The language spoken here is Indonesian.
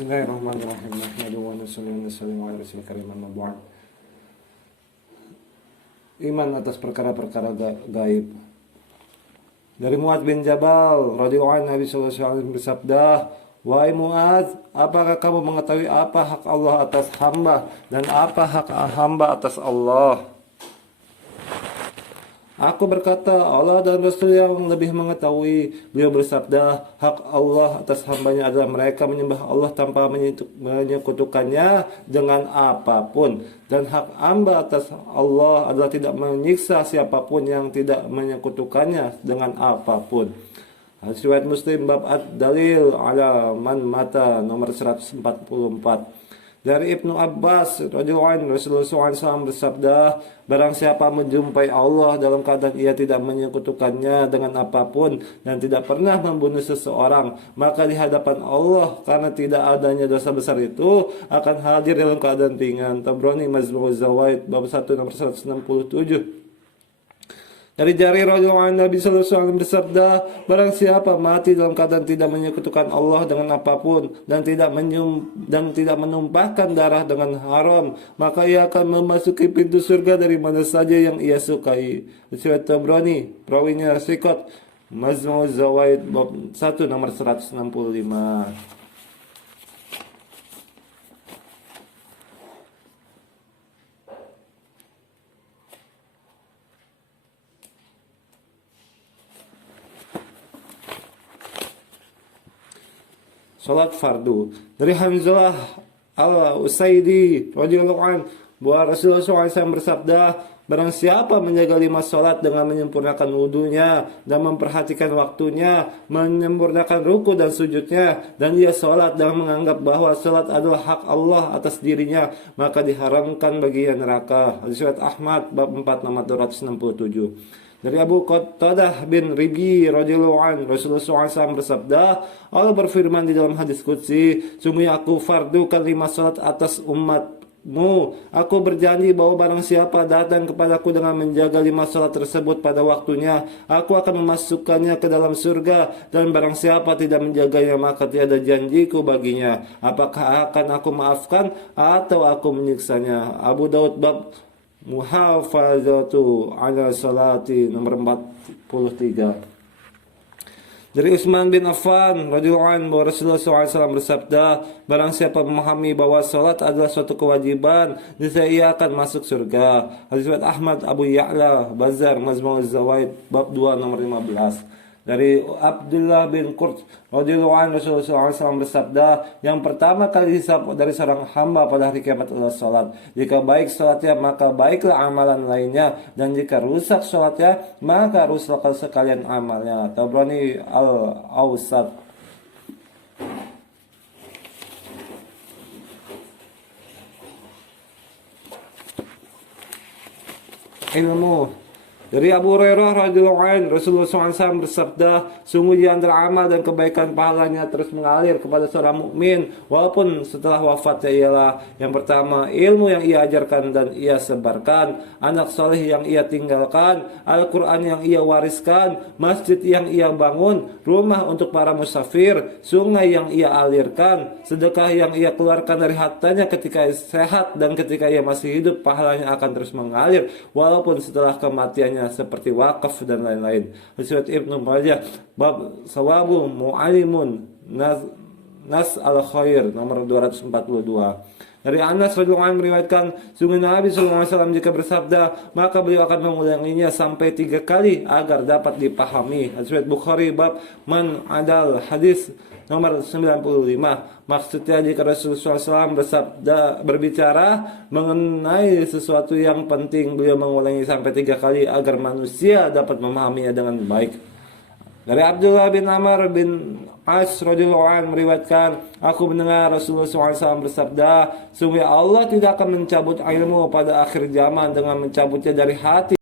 Bismillahirrahmanirrahim. Nahmaduhu wa nusalli ala rasulil karim amma ba'd. Iman atas perkara-perkara gaib. Dari Mu'adz bin Jabal radhiyallahu anhu, Nabi sallallahu alaihi wasallam bersabda, "Wahai Mu'adz, apakah kamu mengetahui apa hak Allah atas hamba dan apa hak hamba atas Allah?" Aku berkata, Allah dan Rasul yang lebih mengetahui. Beliau bersabda, hak Allah atas hambanya adalah mereka menyembah Allah tanpa menyekutukannya dengan apapun. Dan hak hamba atas Allah adalah tidak menyiksa siapapun yang tidak menyekutukannya dengan apapun. Hadis riwayat Muslim bab ad-dalil ala man mata nomor 144. Dari Ibnu Abbas radhiyallahu anhu, Rasulullah SAW bersabda, barang siapa menjumpai Allah dalam keadaan ia tidak menyekutukannya dengan apapun dan tidak pernah membunuh seseorang, maka di hadapan Allah karena tidak adanya dosa besar itu akan hadir dalam keadaan ringan. Tabrani Majmu' az-Zawaid bab 1 nomor 167. Dari Jarir radhiyallahu anhu, Nabi sallallahu alaihi wasallam bersabda, barang siapa mati dalam keadaan tidak menyekutukan Allah dengan apapun dan tidak menumpahkan darah dengan haram, maka ia akan memasuki pintu surga dari mana saja yang ia sukai. Riwayat Tabrani, perawinya thiqat, Majmu' az-Zawaid bab 1 nomor 165. Salat fardu. Dari Hamzah al-Usaidi radhiyallahu anhu, bahwa Rasulullah SAW bersabda, barang siapa menjaga 5 salat dengan menyempurnakan wudunya dan memperhatikan waktunya, menyempurnakan ruku dan sujudnya, dan dia salat dan menganggap bahwa salat adalah hak Allah atas dirinya, maka diharamkan baginya neraka. Hadis riwayat Ahmad bab 4 nomor 267. Dari Abu Qatadah bin Ribi radhiyallahu anhu, Rasulullah SAW bersabda, Allah berfirman di dalam hadis qudsi, sungguh aku fardukan 5 salat atas umatmu. Aku berjanji bahwa barang siapa datang kepadaku dengan menjaga 5 salat tersebut pada waktunya, aku akan memasukkannya ke dalam surga, dan barang siapa tidak menjaganya maka tiada janjiku baginya. Apakah akan aku maafkan atau aku menyiksanya? Abu Daud bab Muhafazatu ala salati nomor 43. Dari Utsman bin Affan radhiyallahu anhu, bahwa Rasulullah SAW bersabda, barang siapa memahami bahwa salat adalah suatu kewajiban, niscaya ia akan masuk surga. Hadis riwayat Ahmad, Abu Ya'la, Bazar, Majmu' az-Zawaid bab 2 nomor 15. Dari Abdullah bin Qurt radhiyallahu anhu, Rasulullah SAW bersabda, yang pertama kali hisab dari seorang hamba pada hari kiamat adalah salat. Jika baik salatnya maka baiklah amalan lainnya, dan jika rusak salatnya maka rusaklah sekalian amalnya. Tabrani al-Awsat. Ilmu. Dari Abu Hurairah radhiyallahu anhu, Rasulullah SAW bersabda, sungguh di antara amal dan kebaikan pahalanya terus mengalir kepada seorang mukmin walaupun setelah wafatnya ialah, yang pertama, ilmu yang ia ajarkan dan ia sebarkan, anak soleh yang ia tinggalkan, Al-Quran yang ia wariskan, masjid yang ia bangun, rumah untuk para musafir, sungai yang ia alirkan, sedekah yang ia keluarkan dari hartanya ketika sehat dan ketika ia masih hidup, pahalanya akan terus mengalir walaupun setelah kematiannya, seperti wakaf dan lain-lain. Riwayat Ibnu Majah bab sawabu mu'alimun nas al-khair nomor 242. Dari Anas radhiyallahu anhu meriwayatkan, sungguh Nabi SAW jika bersabda, maka beliau akan mengulanginya sampai 3 kali agar dapat dipahami. Riwayat Bukhari bab man adal, hadis nomor 95. Maksudnya jika Rasulullah SAW berbicara mengenai sesuatu yang penting, beliau mengulangi sampai 3 kali agar manusia dapat memahaminya dengan baik. Dari Abdullah bin Amr bin As radhiyallahu anhu meriwayatkan, aku mendengar Rasulullah SAW bersabda, sungguh Allah tidak akan mencabut ilmu pada akhir zaman dengan mencabutnya dari hati